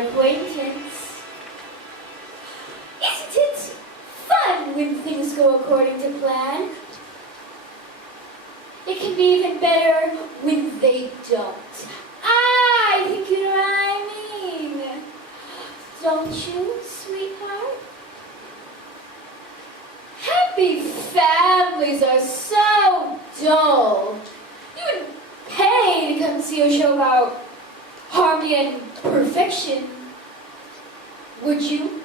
their acquaintance. Isn't it fun when things go according to plan? It can be even better when they don't. I think you know what I mean. Don't you, sweetheart? Happy families are so dull. You would pay to come see a show about harmony and perfection, would you?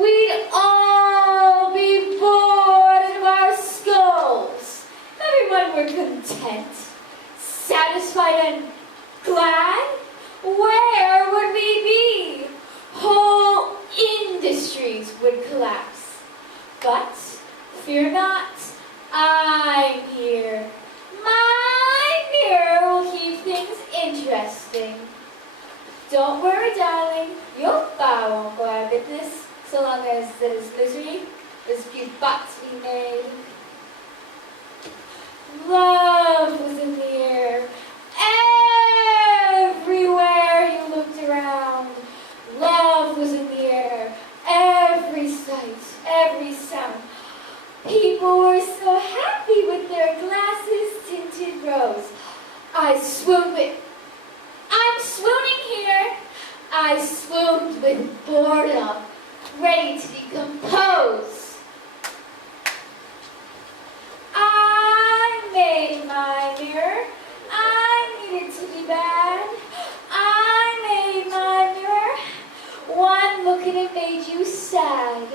We'd all be bored out of our skulls. Everyone were content, satisfied, and glad. Where would we be? Whole industries would collapse. But fear not, I'm here. My mirror will keep things interesting. Don't worry, darling. Your bar won't go out of business so long as there's misery. There's a few bucks to be made. Love was in the air. Everywhere you looked around, love was in the air. Every sight, every sound. People were so happy with their glasses tinted rose. I'm swooning here. I swooned with boredom, ready to decompose. I made my mirror. I needed to be bad. I made my mirror. One look at it made you sad.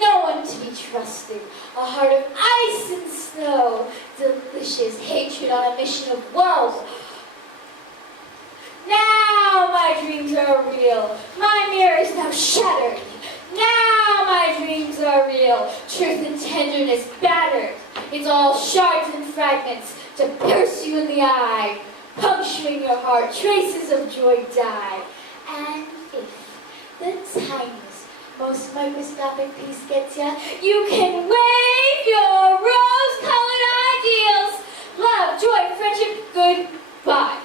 No one to be trusted. A heart of ice and snow. Delicious hatred on a mission of woe. Now my dreams are real. My mirror is now shattered. Now my dreams are real. Truth and tenderness battered. It's all shards and fragments to pierce you in the eye. Puncturing your heart, traces of joy die. And if the tiniest, most microscopic piece gets ya, you can wave your rose-colored ideals. Love, joy, friendship, goodbye.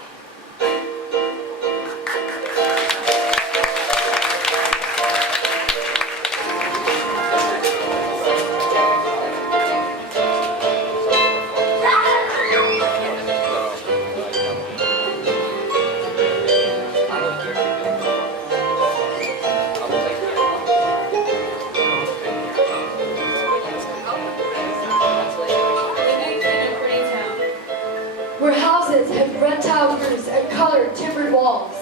Where houses have red tile roofs and colored timbered walls.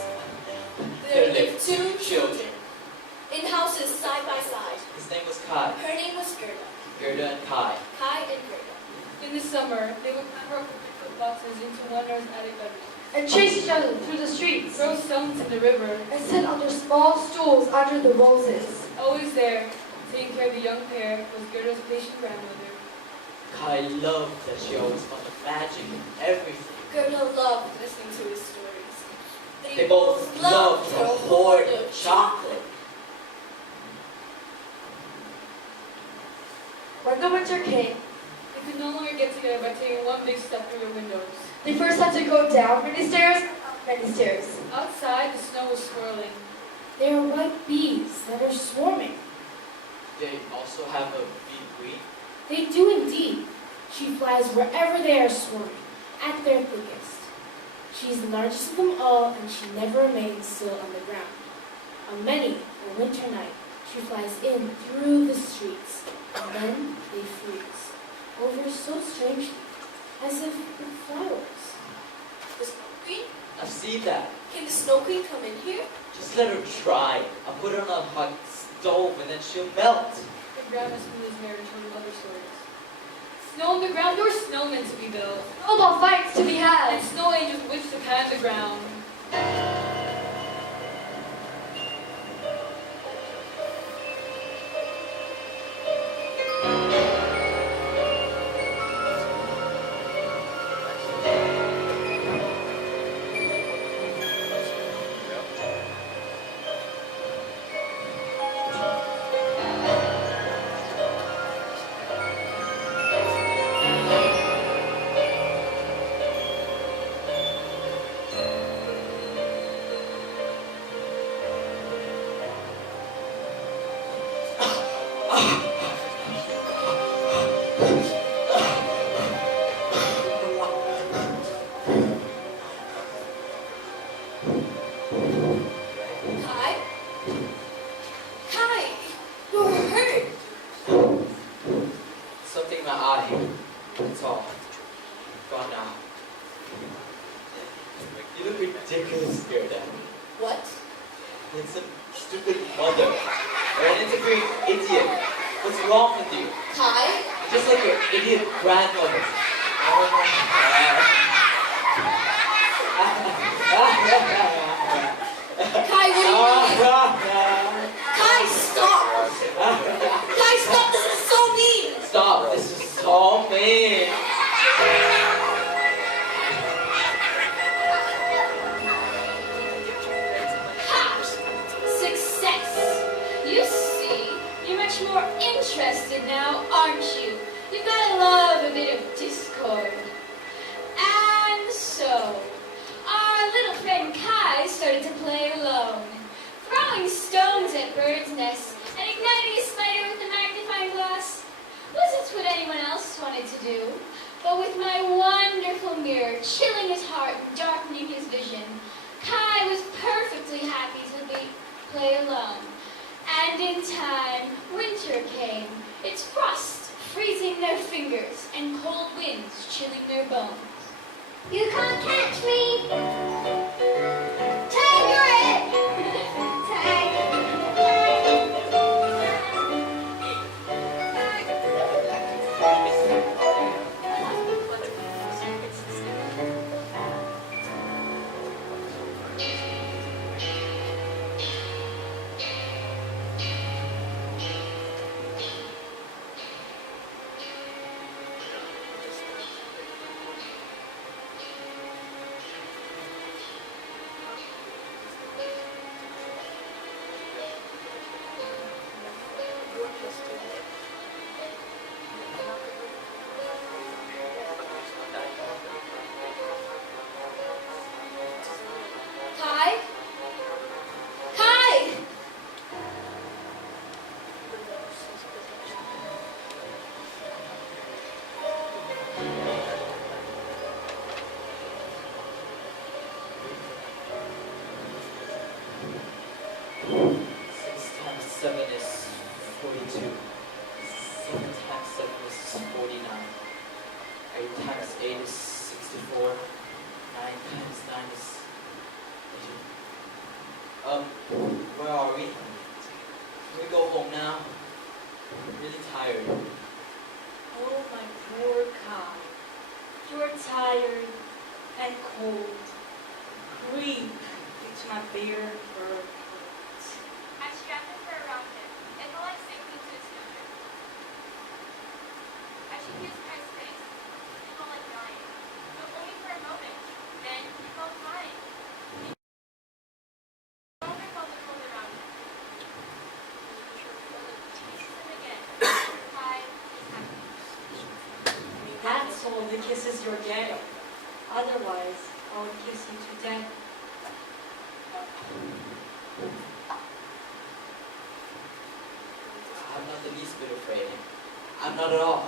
There lived two children. In houses side by side. His name was Kai. Her name was Gerda. Gerda and Kai. Kai and Gerda. In the summer, they would climb up foot boxes into one another's attic bedrooms, And chase each other through the streets. throw stones in the river, And sit under small stools under the roses. always there, taking care of the young pair, was Gerda's patient grandmother. Kai loved that she always found the magic in everything. Gerda loved listening to his stories. They both loved to hoard chocolate. When the winter came, They could no longer get together by taking one big step through the windows. they first had to go down many stairs, up many stairs. Outside, the snow was swirling. There are white bees that are swarming. They also have a bee queen. They do indeed. She flies wherever they are swarming, at their thickest. She is the largest of them all, and she never remains still on the ground. On many a winter night, she flies in through the streets, and then they freeze, over so strangely, as if with flowers. The Snow Queen? I've seen that. Can the Snow Queen come in here? Just let her try. I'll put her on a hot stove and then she'll melt. The grandma smoothed his hair and told him other stories. Snow on the ground, there were snowmen to be built, Snowball fights to be had. and snow angels which to pan the ground. ridiculous skirt, Abby. What? Like some stupid mother or an integrated idiot. What's wrong with you? Kai? Just like your idiot grandmother. Kai, what do you mean? Kai, stop! Kai, stop! This is so mean! Stop, this is so mean. Ha! Success! You see, you're much more interested now, aren't you? You've got to love a bit of discord. And so, our little friend Kai started to play alone, throwing stones at birds' nests and igniting a spider with a magnifying glass. Wasn't what anyone else wanted to do, but with my wonderful mirror chilling his heart and darkening his vision, Kai was perfectly happy to play alone. And in time, winter came, its frost freezing their fingers and cold winds chilling their bones. You can't catch me! Tiger it! Kai? Kai! Six times 7 is 42. 7 times 7 is 49. 8 times 8 is 64. 9 times 9 is 80. Where are we? Can we go home now? I'm really tired. Oh, my poor Kai. You're tired and cold. Creep into my bare fur coat. I strapped him for around him, and the light sank into his stomach. I should kiss Kai's face. He felt like dying, but only for a moment. Then he felt fine. He no longer felt the cold around him. Kisses him again. Kai is happy. That's all the kisses you're getting. Otherwise, I'll kiss you to death. I'm not the least bit afraid. I'm not at all.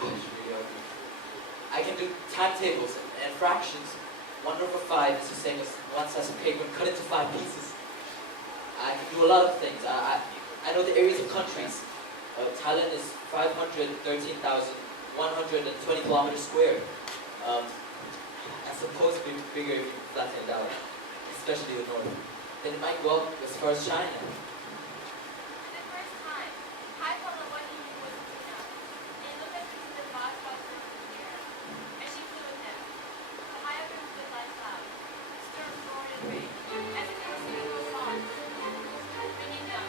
Gosh, really ugly. I can do timetables and fractions. 1 over 5 is the same as 1 slice of cake when cut into 5 pieces. I can do a lot of things. I know the areas of countries. Thailand is 513,120 kilometers square. I suppose it'd be bigger if you flatten it out, especially the north. Then it might go up as far as China. For the first time, Kai felt that what he knew wasn't enough. And he looked up into the vast spectrum of the air. And she flew with him. But high up into the light cloud, the storm roared and rained, as if they were singing those songs. Bringing them,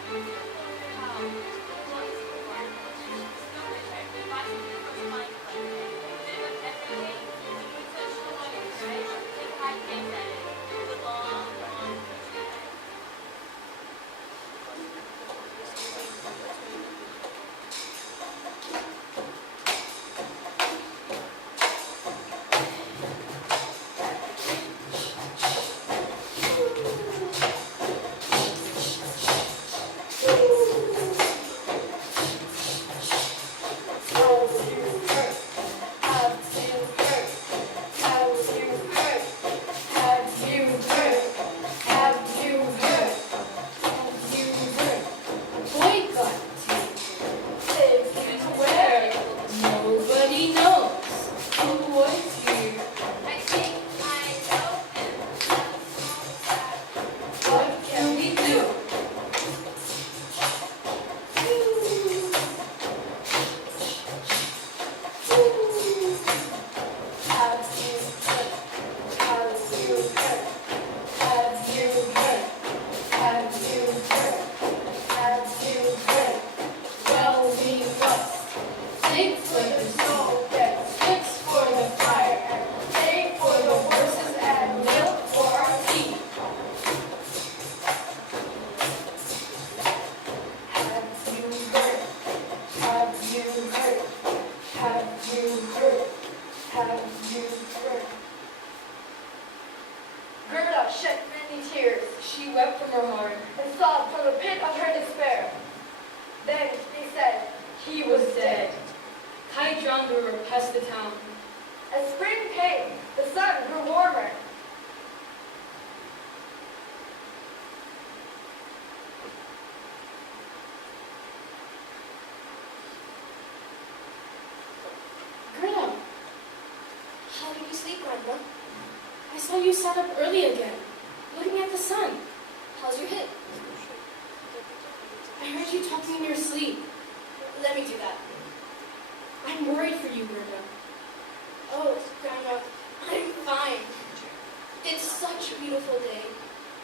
how, the clothes were warm, the snow witcher, the rising to the first flying club. Then with every day, he would touch the water with his eyes, take high things at it, with long, long, her heart. and sobbed from the pit of her despair. Then they said, He was dead. Kai drowned the river past the town. as spring came, the sun grew warmer. Greta, How did you sleep, Grandma? I saw you sat up early again, looking at the sun. How's your hip? I heard you talking in your sleep. Let me do that. I'm worried for you, Greta. Oh, Grandma, I'm fine. It's such a beautiful day.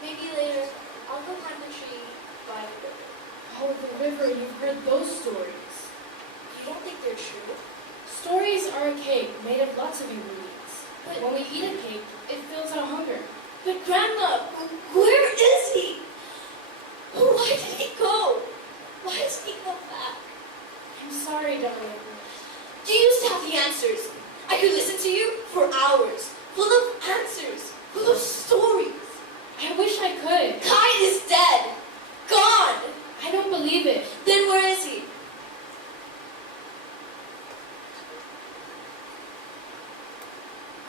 Maybe later I'll go climb the tree by the river. Oh, the river, you've heard those stories. You don't think they're true? Stories are a cake made of lots of ingredients. But when we eat a cake, it fills our hunger. But Grandma, where is he? Why did he go? Why has he come back? I'm sorry, darling. You used to have the answers. I could listen to you for hours, full of answers, full of stories. I wish I could. Kai is dead. Gone. I don't believe it. Then where is he?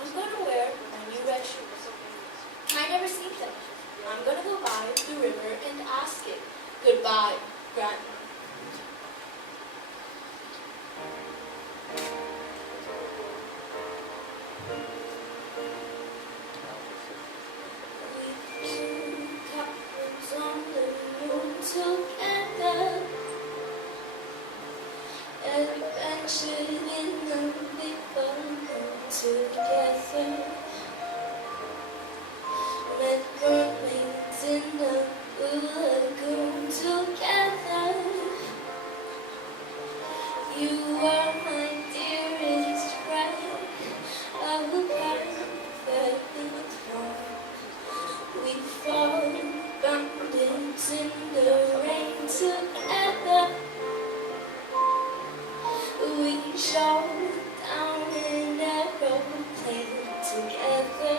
I'm gonna wear my new red shoes. I never seen them. I'm gonna go by the river and ask it. Goodbye, Grandma. We two couples on the moon together, adventured in the big balloon together, met mermaids in the blue lagoon together. You are my dearest friend, I will perfectly throne. We fall bounded in the rain together. We shot down an aeroplane together.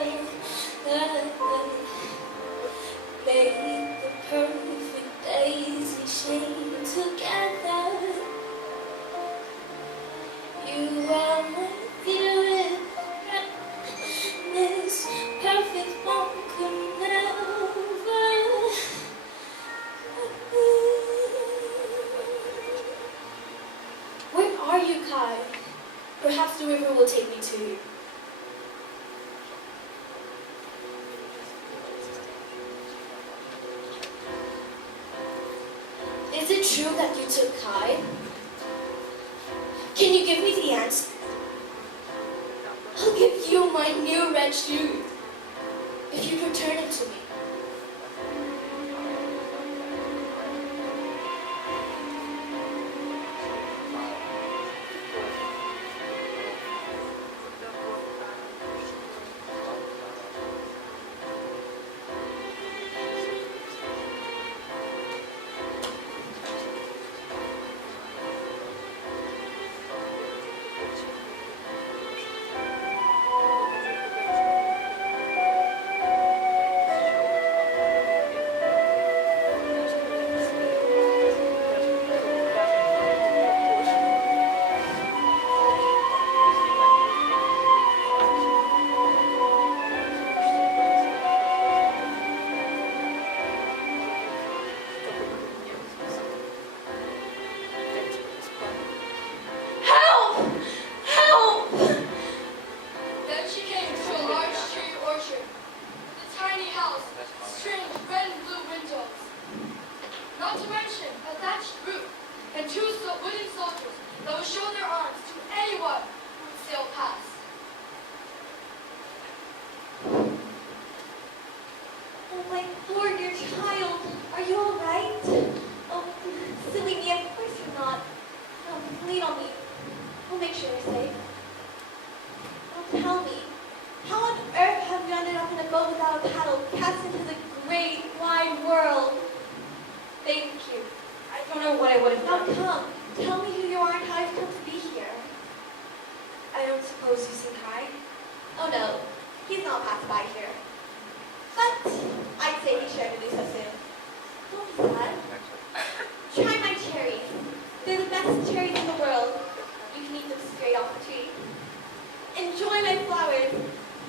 Made the perfect daisy chain together. You are my dearest friend. This perfect one could never. Where are you, Kai? Perhaps the river will take me to you. Is it true that you took Kai? Can you give me the answer? I'll give you my new red shoes if you return it to me.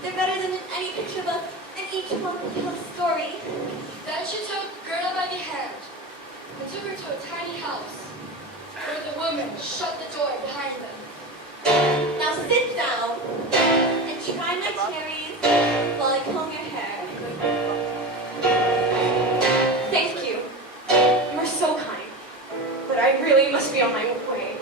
They're better than any picture book, and each one will tell a story. Then she took Gerda by the hand and took her to a tiny house where the woman shut the door behind them. Now sit down and try my cherries while I comb your hair. Thank you. You are so kind. But I really must be on my way.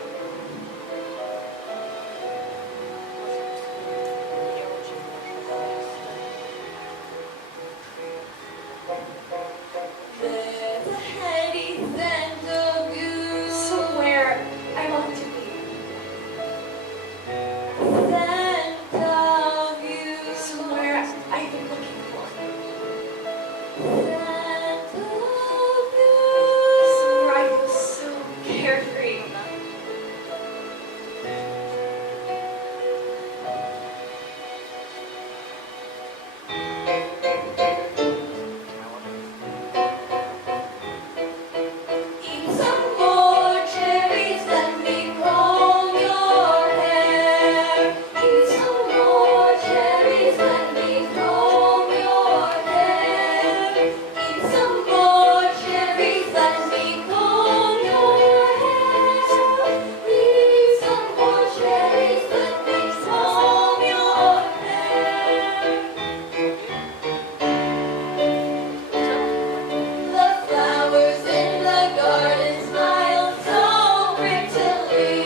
There's a heady scent of you. Somewhere I want to be. Scent of you. Somewhere I've been looking for. Scent of you. Somewhere I feel so carefree. Eat some more cherries, let me comb your hair. Eat some more cherries, let me comb your hair. Eat some more cherries, let me comb your hair. Eat some more cherries, let me comb your hair. The flowers in the garden smile so prettily.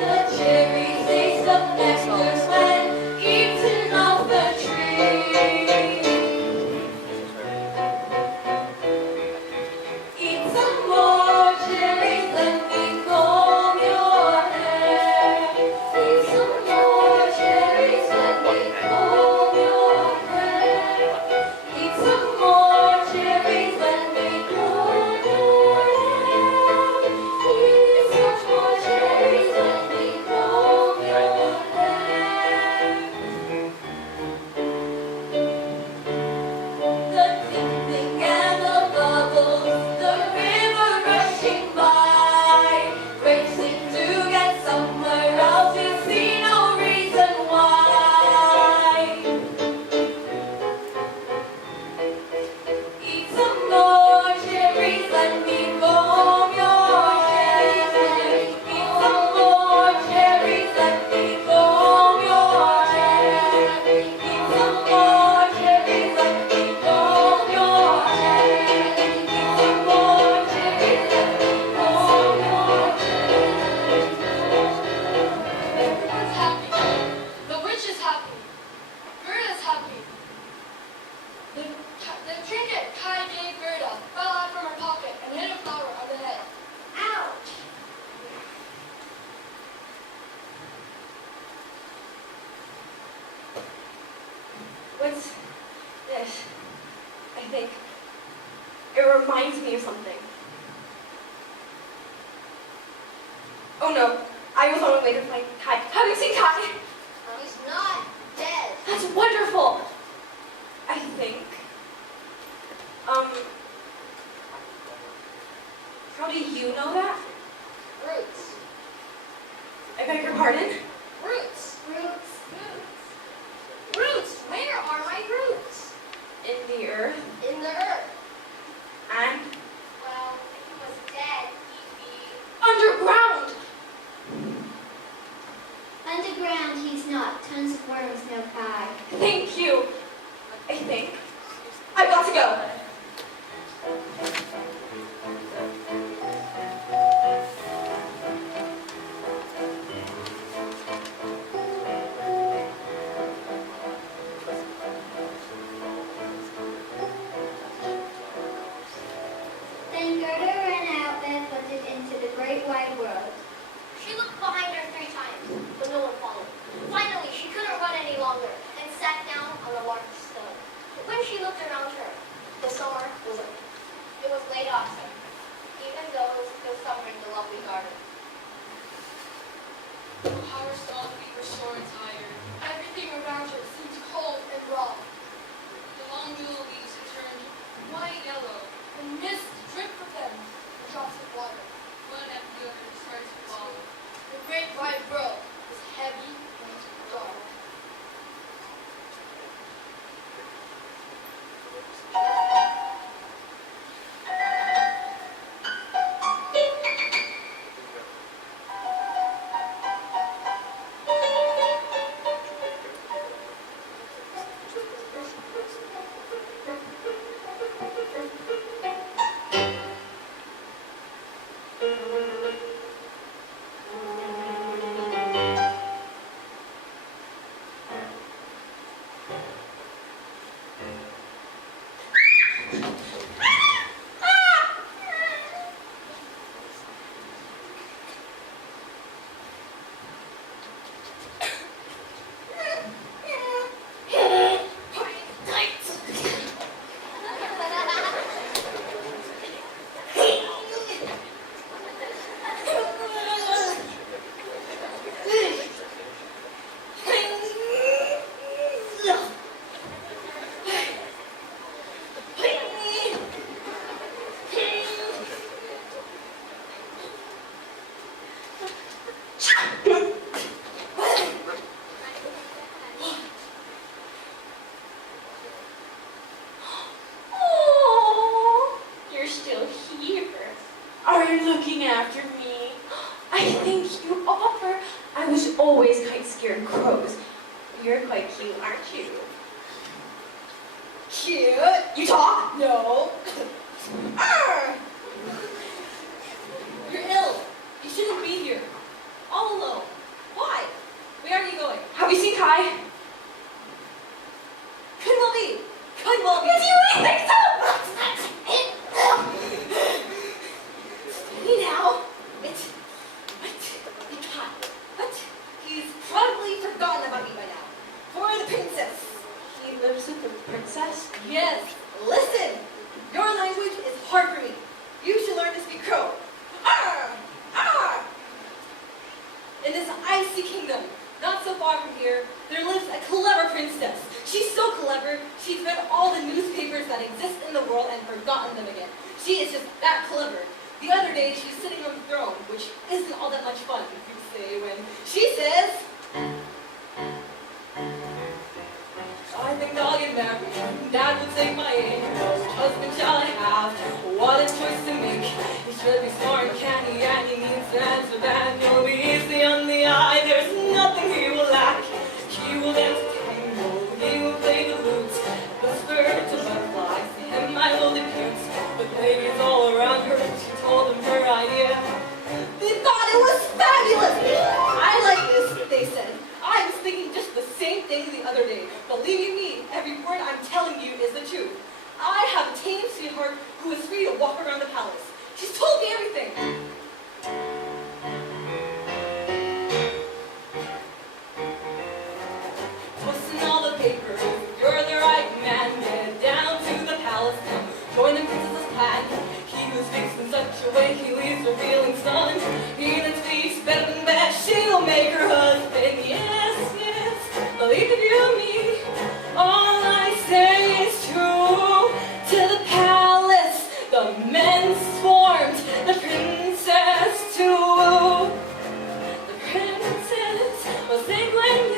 The cherries taste of nectar when eaten off the tree. Eat some more cherries, let me comb your hair. Eat some more cherries, let me comb your hair. Eat some more cherries, let me comb your hair. Eat some more cherries, let me comb your hair. The tinkling and the bubbles, the river rushing by, racing to get somewhere else, you see no reason why. Eat some more cherries, let me comb your hair. Eat some more cherries, let me comb your hair. Eat some more cherries, let me comb your hair. Eat some more cherries, let me comb your hair. Everyone's happy. The witch is happy. Gerda's happy. The trinket Kai gave Gerda fell out from her pocket and hit a flower on the head. Ouch! What's this? I think it reminds me of something. Oh no, I was on my way to find Kai. Have you seen Kai? He's not dead. That's wonderful. I think. How do you know that? Roots. I beg your pardon? Roots. Roots. Roots. Where are my roots? In the earth In the earth. and Well, if he was dead, he'd be... underground. Underground, he's not. Tons of worms, no pie. Thank you. I think I've got to go. Then Gerda ran out barefooted into the great wide world. She looked behind her 3 times, but no one followed. Finally, she couldn't run any longer and sat down on a large stone. When she looked around her, the summer was over. It was late autumn, even though it was still summer in the lovely garden. How her soul feet were sore and tired. Everything around her seemed cold and raw. The long willow leaves had turned white yellow, and mist dripped from them in drops of water. One after the other started to fall. The great wide world was heavy and dark. You're quite cute, aren't you? Cute? You talk? No. Arr! You're ill. You shouldn't be here. All alone. Why? Where are you going? Have you seen Kai? Could well be. Could well be. Do you really think so? Steady now. What? He's probably forgotten about me by now. For the princess. He lives with the princess? Yes. Listen. Your language is hard for me. You should learn to speak Crow. Arr! Arr! In this icy kingdom, not so far from here, there lives a clever princess. She's so clever, she's read all the newspapers that exist in the world and forgotten them again. She is just that clever. The other day, she's sitting on the throne, which isn't all that much fun, you say, when she says, I think I'll get married. Dad will take my aim. Which husband shall I have? What a choice to make. He should be smart and canny, and he needs to answer that. He'll be easy on the eye. There's nothing he will lack. He will dance a tango. He will play the lute. Whisper to butterflies. To him I will depute. With ladies all around her, she told them her idea. They thought it was fabulous. I like this, they said. I was thinking just the same thing the other day. Believe me, every word I'm telling you is the truth. I have a tame sweetheart who is free to walk around the palace. She's told me everything. What's in all the papers? You're the right man. Get down to the palace now. Join the princess's plan. He who speaks in such a way, he leaves her feeling stunned. He that speaks better than that, she'll make her husband. Yes, yes, believe it, you and me. All I say is true. To the palace, the men swarmed, the princess to woo. The princess was England,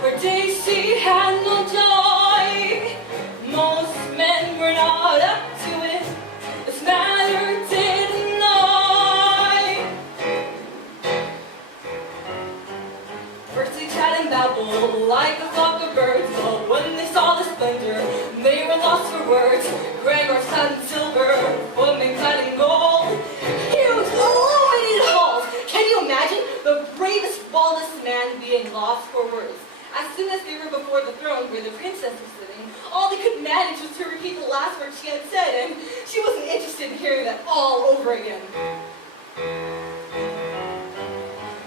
for days she had no joy. Most men were not up to it. This matter didn't know. First they chat and babble like a flock of birds, but when they saw the splendor, they were lost for words. Gregor sat in silver, women clad in gold, huge, illuminated halls. Can you imagine the bravest, baldest man being lost for words? As soon as they were before the throne where the princess was sitting, all they could manage was to repeat the last word she had said, and she wasn't interested in hearing that all over again.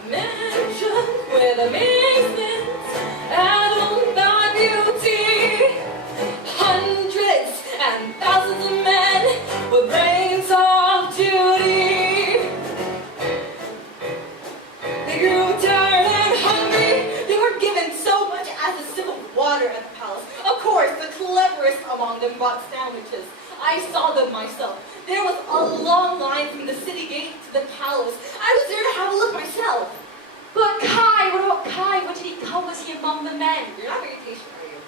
Mansion with amazement, addled by beauty, hundreds and thousands of men with brains of duty. They grew tired and hungry. They were given so much as a sip of water at the palace. Of course, the cleverest among them bought sandwiches. I saw them myself. There was a long line from the city gate to the palace. I was there to have a look myself. But Kai, what about Kai? What did he come? Was he among the men? You're not very patient, are you?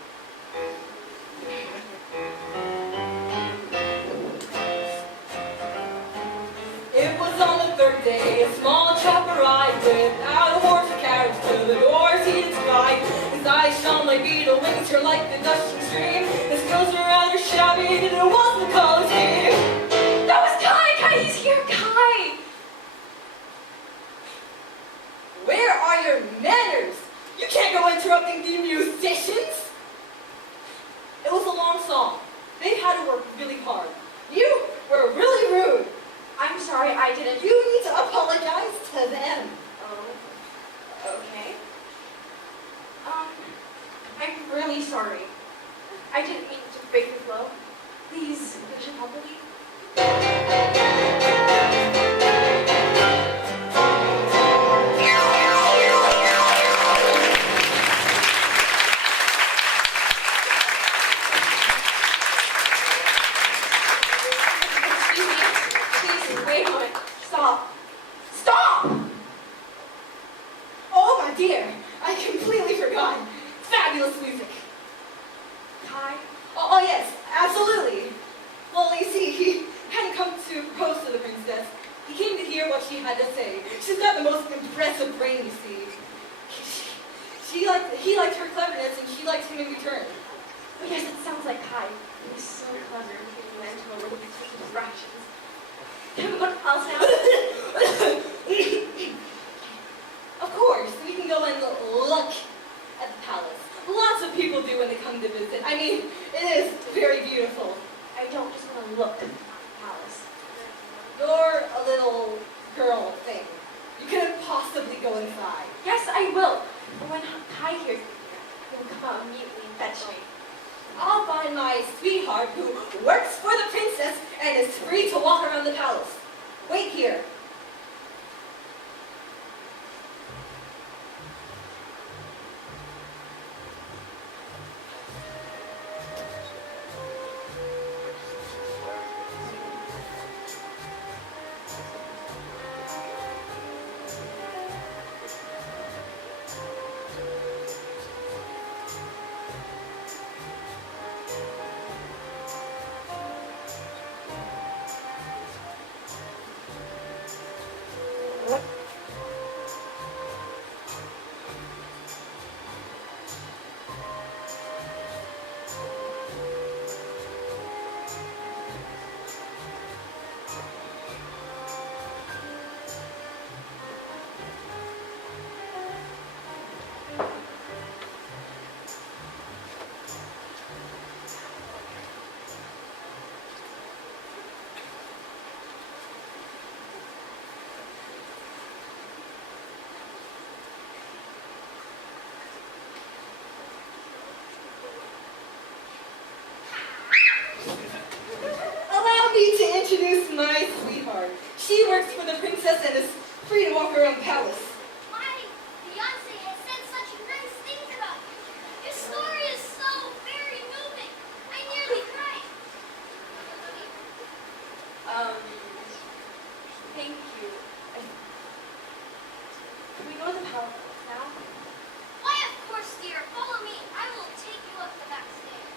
It was on the third day, a small chap arrived without a horse or carriage. To the doors he did stride. His eyes shone like beetle wings, her like the gushing stream. His clothes were rather shabby, and it wasn't the color scheme. That was Kai! Kai, he's here! Kai! Where are your manners? You can't go interrupting the musicians. It was a long song. They had to work really hard. You were really rude. I'm sorry, I didn't. You need to apologize to them. Oh, okay. I'm really sorry. I didn't mean to break the flow. Please, we should probably leave. Excuse me. Please, wait a moment. Stop. Stop! Oh, my dear. I completely forgot. Fabulous music. Kai? Oh, yes, absolutely. Well, you see, he hadn't come to propose to the princess. He came to hear what she had to say. She's got the most impressive brain, you see. She He liked her cleverness, and she liked him in return. Oh, yes, it sounds like Kai. He was so clever in getting men to overlook such distractions. Can we go to Palace now? Of course, we can go and look at the palace. Lots of people do when they come to visit. I mean, it is very beautiful. I don't just want to look at the palace. You're a little girl thing. You couldn't possibly go inside. Yes, I will. But when Kai hears me here, he'll come out immediately and fetch me. I'll find my sweetheart who works for the princess and is free to walk around the palace. Wait here. Allow me to introduce my sweetheart. She works for the princess and is free to walk around the palace. My fiance has said such nice things about you. Your story is so very moving. I nearly cried. Thank you. Can we go to the palace now? Why, of course, dear. Follow me. I will take you up the back stairs.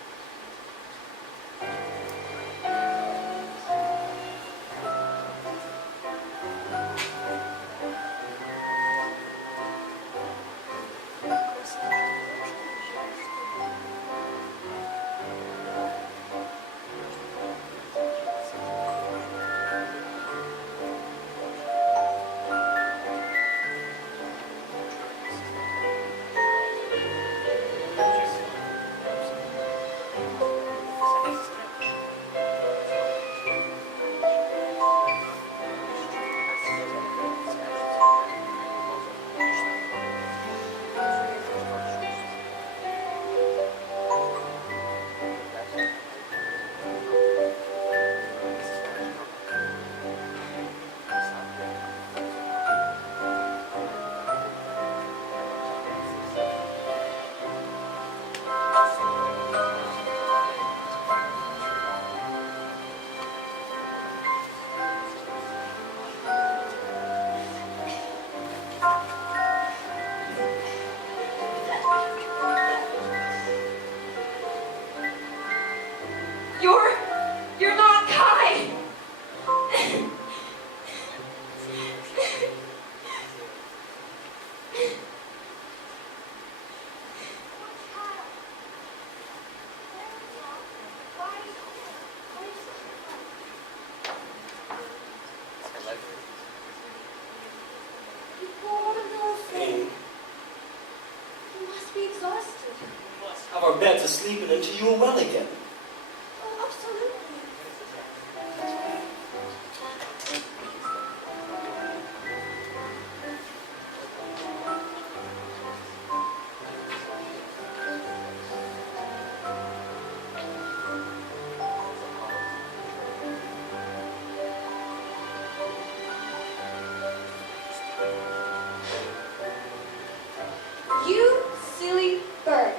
You're not Kai! What a little thing. You must be exhausted. We must have our bed to sleep in until you are well again. Oh, absolutely. You silly birds.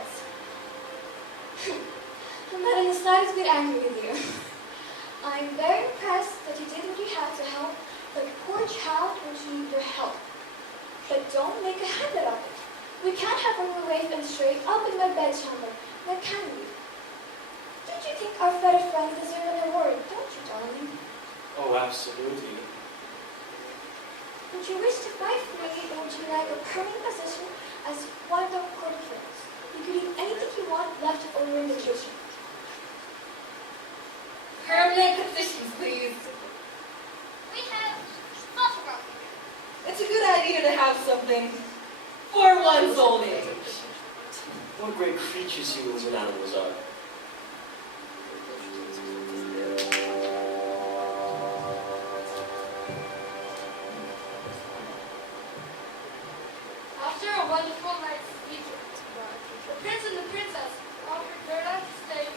I'm not in the slightest bit angry with you. I'm very impressed that you did what you had to help the poor child who needed your help. But don't make a habit of it. We can't have her wave and straight up in my bedchamber, now can we? Don't you think our feathered friends deserve an award, don't you, darling? Oh, absolutely. Would you wish to fight for me, or would you like a permanent position as wiped-out cornflakes. You could eat anything you want left over in the kitchen. Permanent positions, please. We have buffalo. It's a good idea to have something for one's old age. What great creatures humans and animals are. After a wonderful night's sleeping, the prince and the princess offered Gerda to stay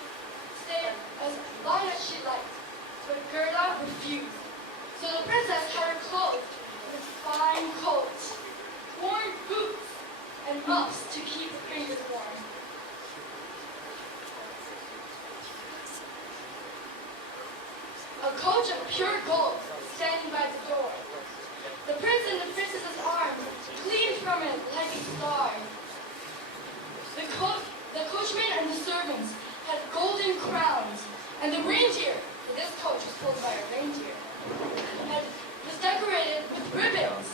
as long as she liked, but Gerda refused. So the princess had her clothed with fine coats, worn boots, and muffs to keep her fingers warm. A coach of pure gold was standing by the door. The prince and the princess's arms gleamed from it like stars. The coachman and the servants had golden crowns, and the reindeer, for this coach was pulled by a reindeer, was decorated with ribbons.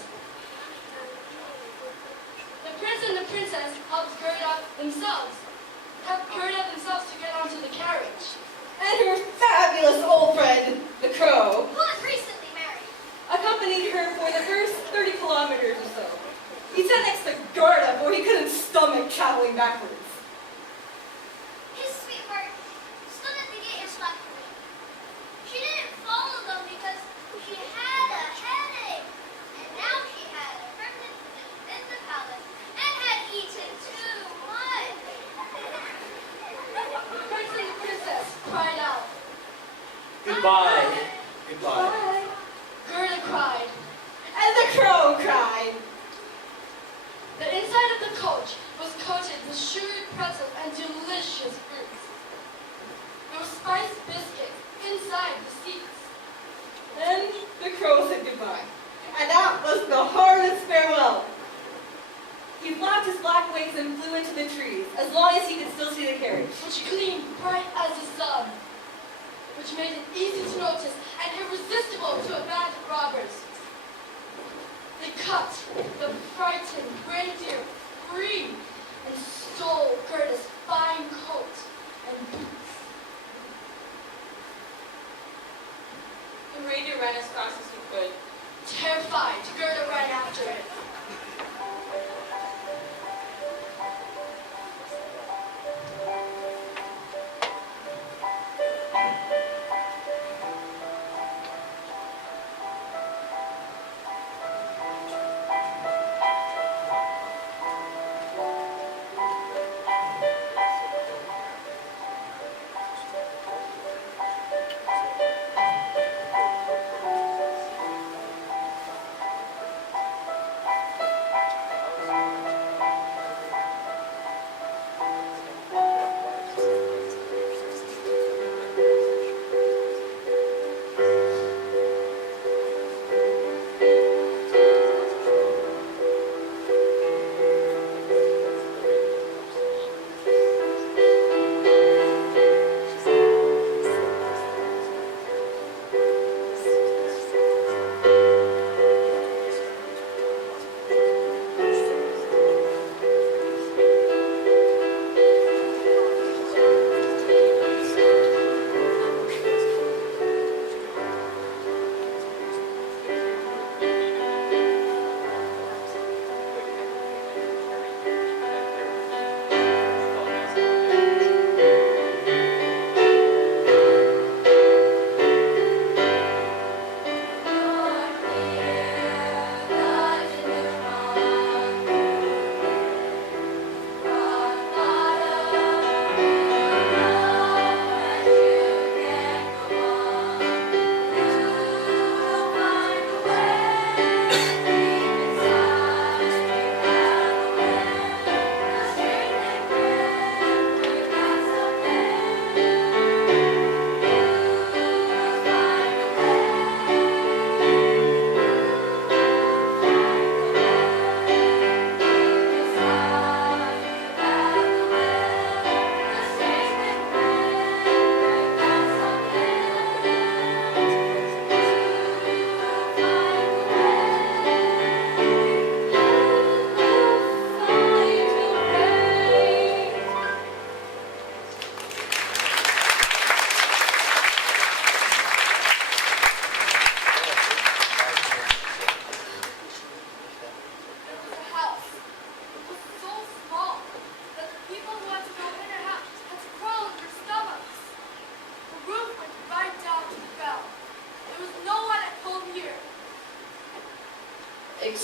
The prince and the princess helped Gerda themselves to get onto the carriage. And her fabulous old friend, the crow, Who was recently married? accompanied her for the first 30 kilometers or so. He sat next to Gerda, for he couldn't stomach traveling backwards. His sweetheart stood at the gate and slept for me. She didn't follow them because she had a headache. And now she had a permanent position in the palace and had eaten too much. The prince and the princess cried out. Goodbye. Goodbye. Bye. Gerda cried. And the crow cried. The inside of the coach was coated with sugared pretzels and delicious fruits. There were spiced biscuits inside the seats. Then the crow said goodbye. And that was the hardest farewell. He flapped his black wings and flew into the trees, as long as he could still see the carriage. Which gleamed bright as the sun, which made it easy to notice and irresistible to a band of robbers. They cut the frightened reindeer free and stole Gerda's fine coat and boots. The reindeer ran as fast as he could. Terrified, Gerda ran after it.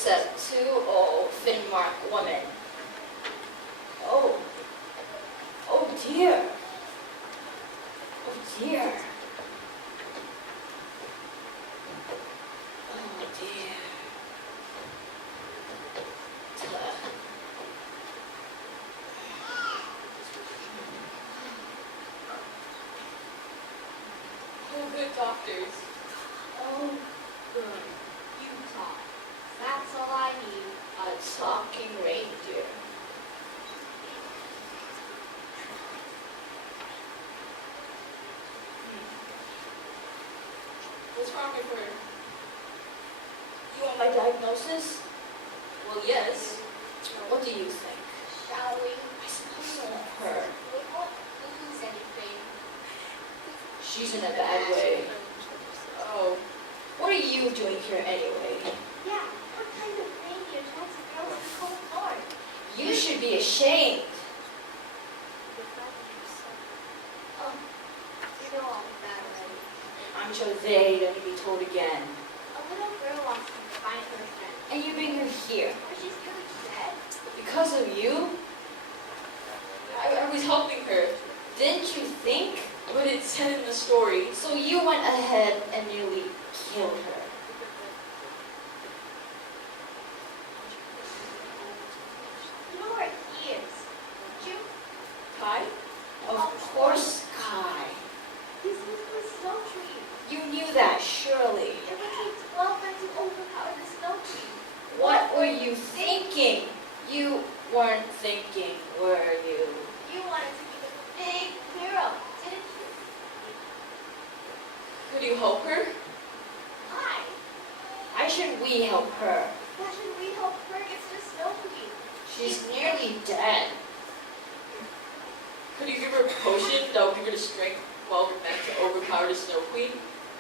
except 2 old Finnmark women. Oh. Oh dear. Oh dear. Oh dear. Oh, good doctors. Oh, good. You talk. That's all I need. A talking reindeer. What's wrong with her? You want my diagnosis? Well, yes. What do you think? Shall we? I suppose so of her. We won't lose anything. She's in a bad way. Oh, what are you doing here anyway? Yeah, what kind of reindeer tries to throw in the cold floor? You should be ashamed. Oh, you know all of that already. I'm sure they don't need to be told again. A little girl wants me to find her friend. And you bring her here. But she's really dead. Because of you? I was helping her, Didn't you think? but it said in the story. So you went ahead and nearly killed her. You know where he is, don't you? Kai? Of course, Kai. He's with the snow tree. You knew that, surely. It would take 12 men to overpower the snow tree. What were you thinking? You weren't thinking, were you? You wanted to be the big hero, didn't you? Could you help her? Why? Why should we help her? Why should we help her against the snow queen? She's nearly dead. Could you give her a potion that will give her the strength 12 men to overpower the Snow Queen?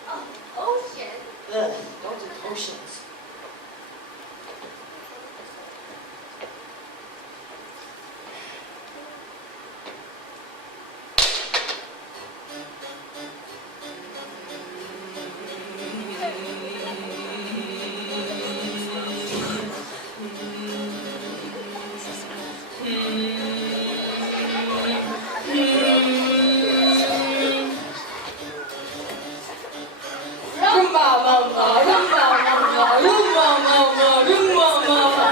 Oh, ocean. Ugh, don't do potions. Rumba mama, rumba mama, rumba mama, rumba mama.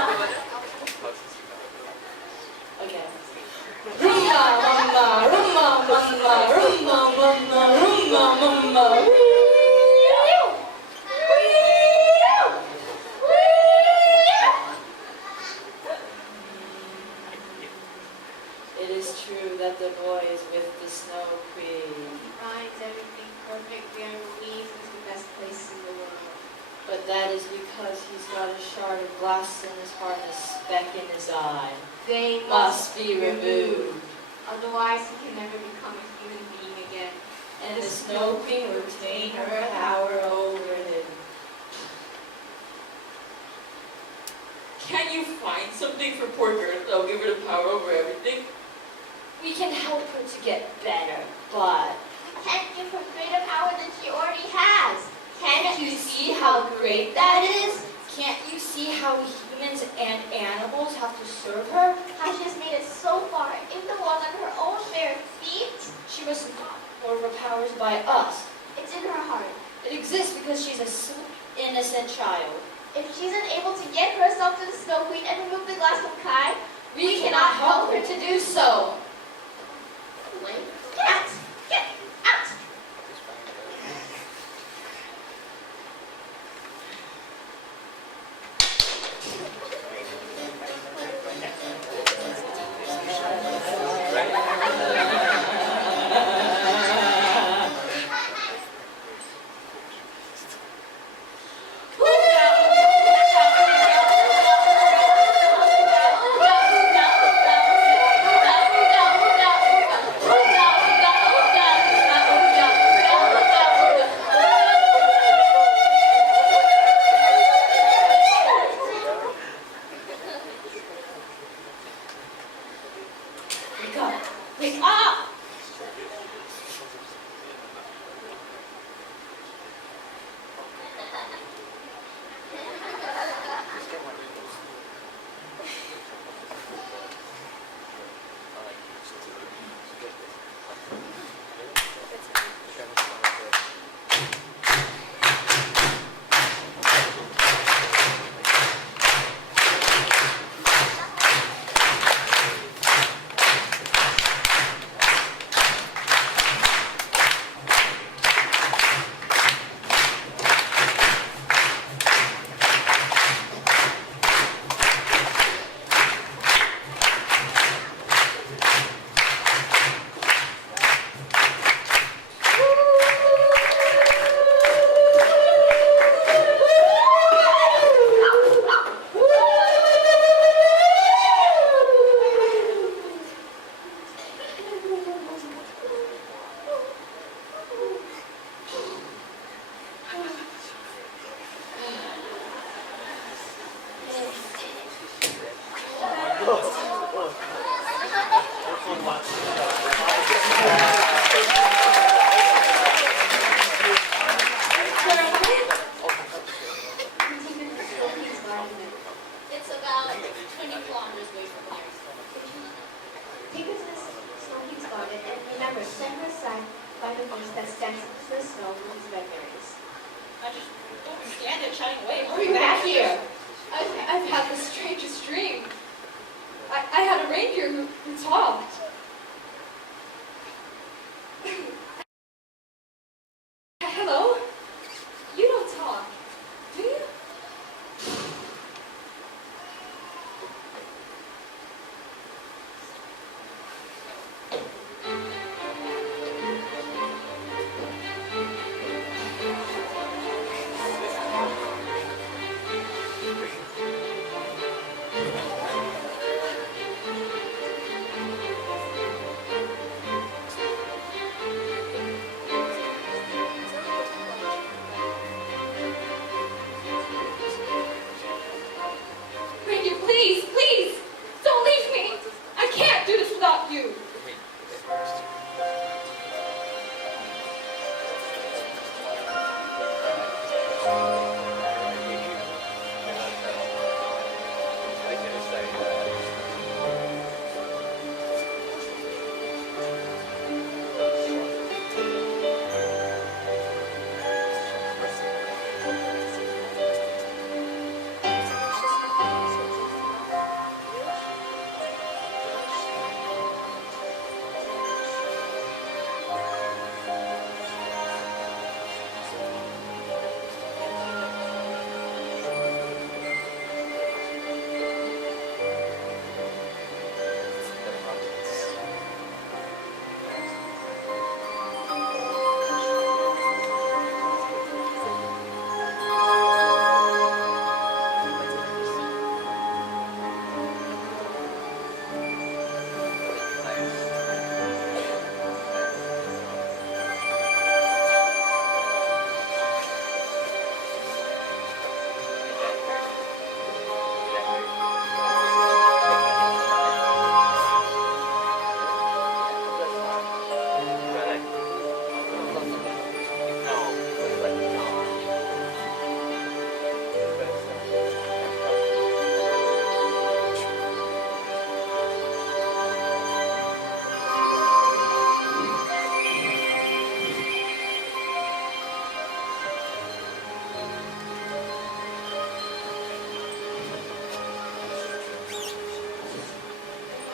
Okay. Rumba mama, rumba mama, rumba mama, rumba mama. It is true that the boy is with the Snow Queen, Finds everything perfect where Louise is the best place in the world. but that is because he's got a shard of glass in his heart and a speck in his eye. They Must be removed. Otherwise, he can never become a human being again. And the Snow Queen will retain her power over him. Can you find something for poor Gerda that will give her the power over everything? We can help her to get better, but Can't give her greater power than she already has. can't you see how great that is? Can't you see how humans and animals have to serve her? How she has made it so far in the world on her own bare feet. She was not more of her powers by us. It's in her heart. It exists because she's a innocent child. If she's unable to get herself to the Snow Queen and remove the glass from Kai, We cannot help her to do so. Get out! Get out! Ooga, ooga, ooga, ooga, ooga, ooga, ooga, Amber, stand aside by the horse that stands in the snow with his red berries. I just don't stand there chatting away. Hurry back here. I've had the strangest dream. I had a reindeer who talked. Hello? You don't talk, do you? Reindeer, please, please, don't leave me. I can't do this without you.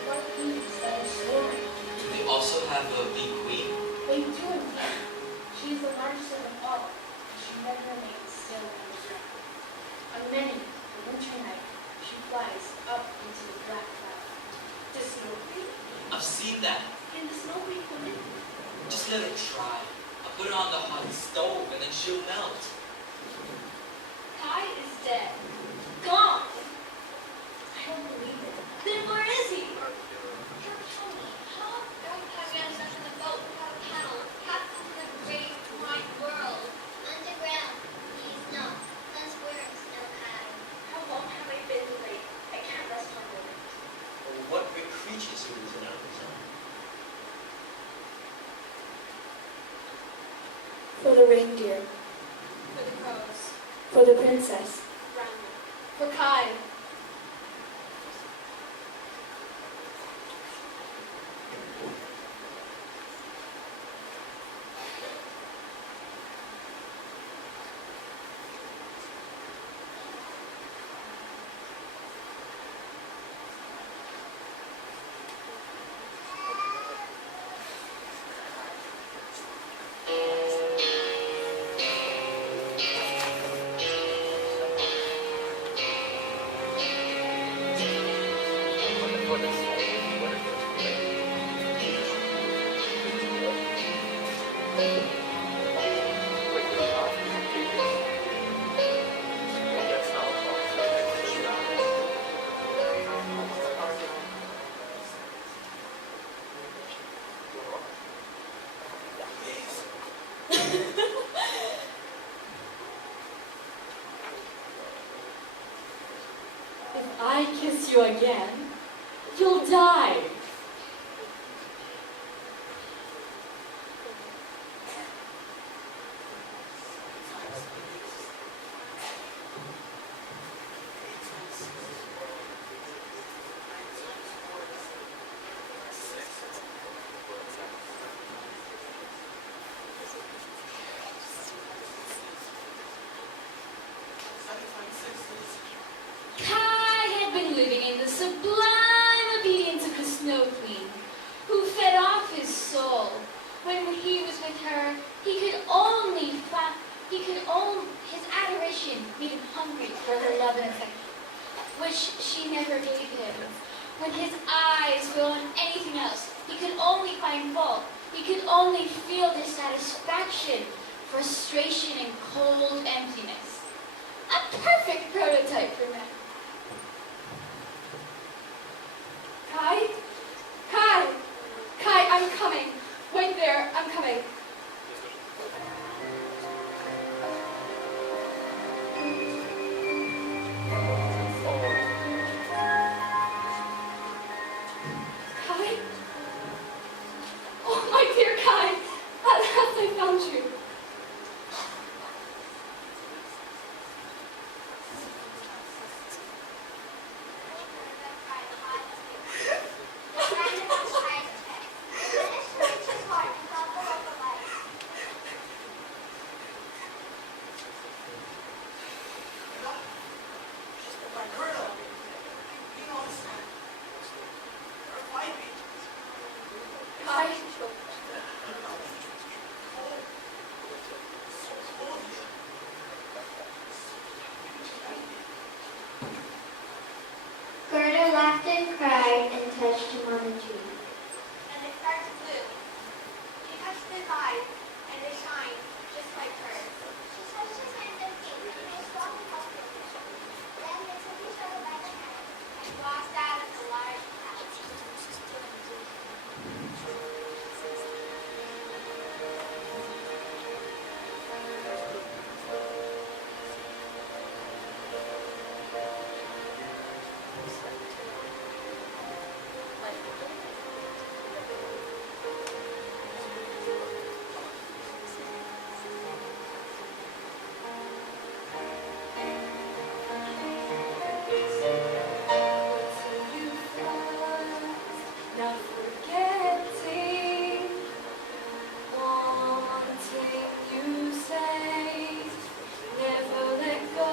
What means that story? Do they also have a bee queen? They do indeed. She is the largest of them all, and she never remains still underground. On many a winter night, she flies up into the black cloud. The snow queen? I've seen that. Can the snow queen come in? Just let her try. I'll put her on the hot stove and then she'll melt. Kai is dead. Gone! I don't believe it. Then where is he? You're Tony. How don't have you stuck in the boat without a paddle? Cast into the great wide world. Underground. He's not. That's where it's no paddle. How long have I been late? I can't rest for a moment. Well, what great creatures he was in Amazon. For the reindeer, For the crows. for the princess, For Kai. If I kiss you again, you'll die. we could only feel dissatisfaction, frustration, and cold emptiness. A perfect prototype for men. Kai? Kai! Kai, I'm coming. Wait there, I'm coming. Kai? Oh, my dear Kai! At last I found you. My colonel, you don't understand. You're fighting. Kai? So cold here. Gerda laughed and cried and touched him on the cheek. And it starts blue. She touched his eyes, and they shine just like hers. She touched his hands and feet, and they swung and helped him. Then they took each other by the hand and walked out of the large house. Not forgetting, wanting you say, never let go,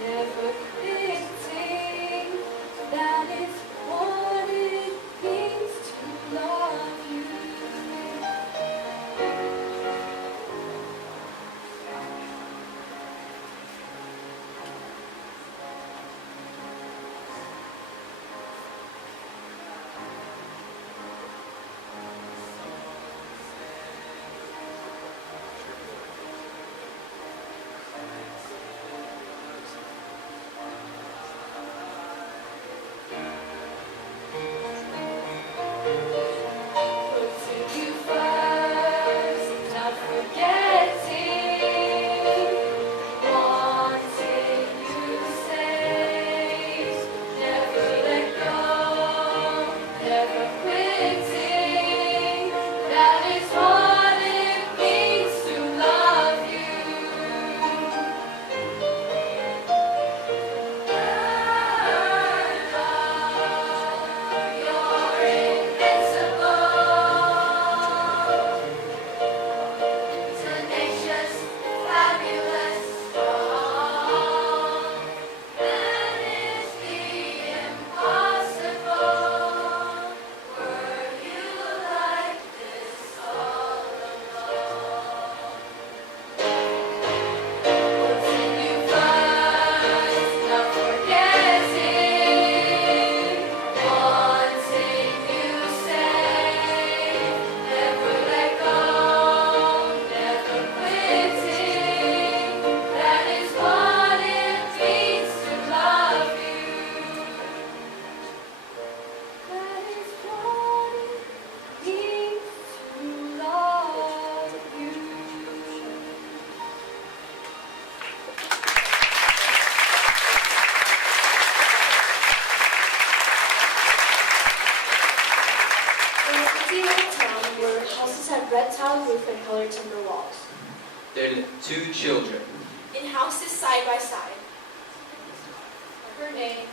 never quitting. That is what it means to love you. Putting you first, not forgetting, wanting you safe, never let go, never quitting. That is what it means to love you. You're invincible, tenacious, fabulous, strong. That is the impossible. Were you like this all along? Putting you first, not forgetting, wanting you safe, never let go, never quitting. That is what it means to love you. That is what it means to love you. In a busy little town where houses had red tile roof and colored timber walls. There lived two children. In houses side by side. Her name